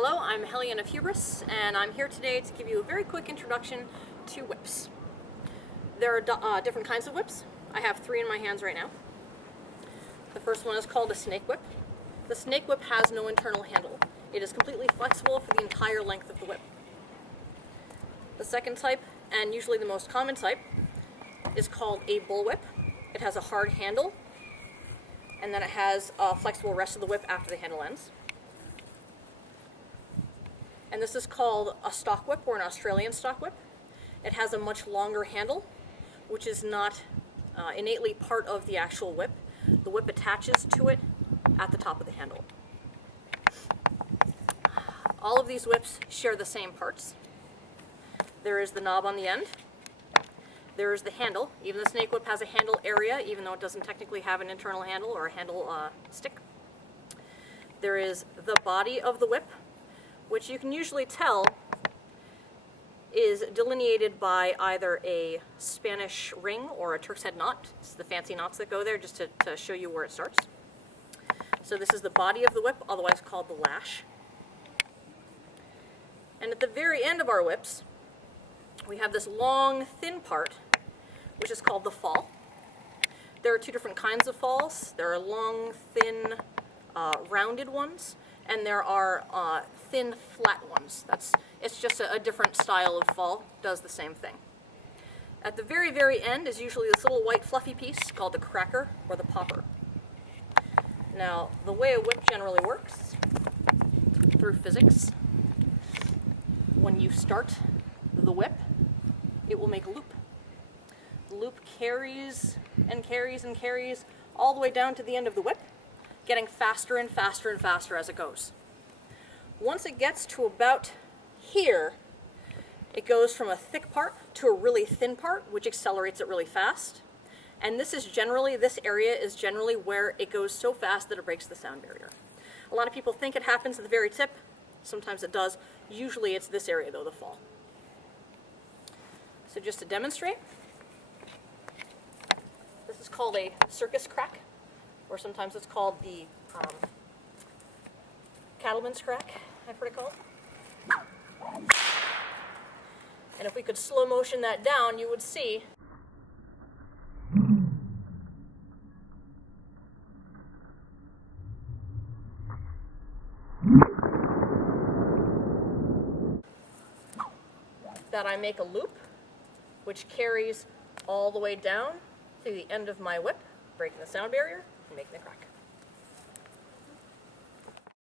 Hello, I'm Hellion of Hubris, and I'm here today to give you a very quick introduction to whips. There are different kinds of whips. I have three in my hands right now. The first one is called a snake whip. The snake whip has no internal handle. It is completely flexible for the entire length of the whip. The second type, and usually the most common type, is called a bullwhip. It has a hard handle, and then it has a flexible rest of the whip after the handle ends. And this is called a stock whip, or an Australian stock whip. It has a much longer handle, which is not innately part of the actual whip. The whip attaches to it at the top of the handle. All of these whips share the same parts. There is the knob on the end. There is the handle. Even the snake whip has a handle area, even though it doesn't technically have an internal handle or a handle stick. There is the body of the whip, which you can usually tell is delineated by either a Spanish ring or a Turk's head knot. It's the fancy knots that go there just to show you where it starts. So this is the body of the whip, otherwise called the lash. And at the very end of our whips, we have this long, thin part, which is called the fall. There are two different kinds of falls. There are long, thin, rounded ones, and there are thin, flat ones. It's just a different style of fall, does the same thing. At the very, very end is usually this little white fluffy piece called the cracker or the popper. Now, the way a whip generally works, through physics, when you start the whip, it will make a loop. The loop carries and carries and carries all the way down to the end of the whip, getting faster and faster and faster as it goes. Once it gets to about here, it goes from a thick part to a really thin part, which accelerates it really fast. And this area is generally where it goes so fast that it breaks the sound barrier. A lot of people think it happens at the very tip. Sometimes it does. Usually it's this area, though, the fall. So just to demonstrate, this is called a circus crack, or sometimes it's called the cattleman's crack, I've heard it called. And if we could slow motion that down, you would see that I make a loop, which carries all the way down to the end of my whip, breaking the sound barrier and making the crack.